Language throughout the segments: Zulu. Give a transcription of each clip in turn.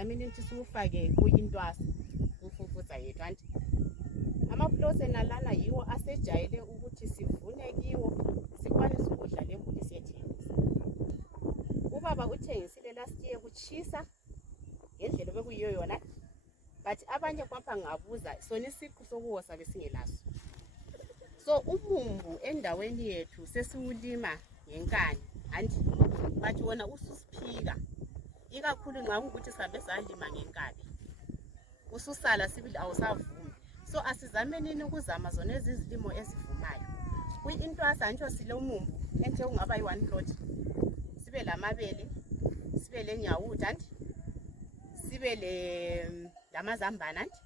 asizameni ukuthi siwufake ku-Intwasa umfufuza yethu anti amaplots enalana yiwo asejayele ukuthi sivune kiwo sikwanise ukudla lembuli siyethengisa. Ubaba uthengisile last year kuchisa ngendlela bekuyiyo yona, but abanye kwapha ngabuza sona isiqu sokuwosa besingelaso. So umumbu endaweni yethu sesiwulima ngenkani anti bathi wona ususiphika, ikakhulu nxa ukuthi sihambe salima ngenkabi ususala sibili awusavumi. So asizamenini ukuzama zona ezizilimo ezivumayo. Kwi-Intwasa nje sile umumbu ente ungaba yi-1 plot, sibe lamabele, sibe lenyawuthi anti sibe lamazambane anti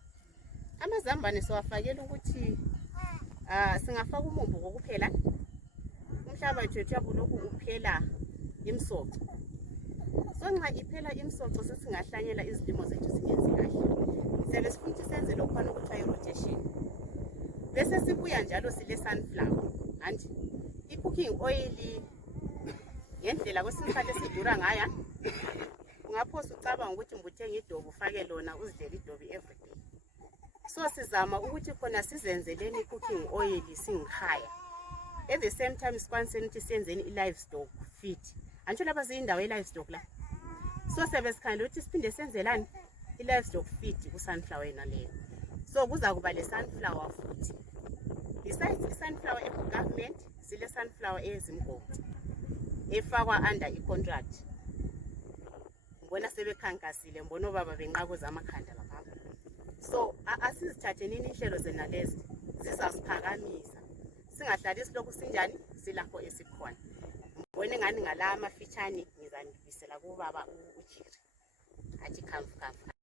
amazambane siwafakela ukuthi singafaka umumbu kokuphela umhlabathi wethu yabulokhu uphela imsoco. So nxa iphela imsoco sesingahlanyela izilimo zethu singenzi kahle, siyabe sifuna senze lokho ukuthi rotation. Bese sibuya njalo sile sunflower anti i-cooking oil ngendlela kwesinye esidura ngaya ungaphosa ucabanga ukuthi ngibuthenga idobo ufake lona uzidlela idobo everyday. So sizama ukuthi khona sizenzeleni i-cooking oil singikhaya. At the same time sikwaniseni ukuthi senzeni i-livestock feed. Antsho lapha siyindawo ye-livestock la. So siyabe sikhanda ukuthi siphinde senzelani i-livestock feed ku-sunflower yena leyo. So kuza kuba le sunflower futhi. Besides i-sunflower eku-government, sile sunflower ezimgoqo efakwa under i-contract. Ngibona sebekhankasile, ngibona obaba benqakuza amakhanda lapha. So asizithatheni inhlelo zena lezi zizasiphakamisa. Singahlali silokhu sinjani silapho esikhona. Ngibona ngani ngala amafitshane ngizanibisela kubaba uJiri. Athi khamfu.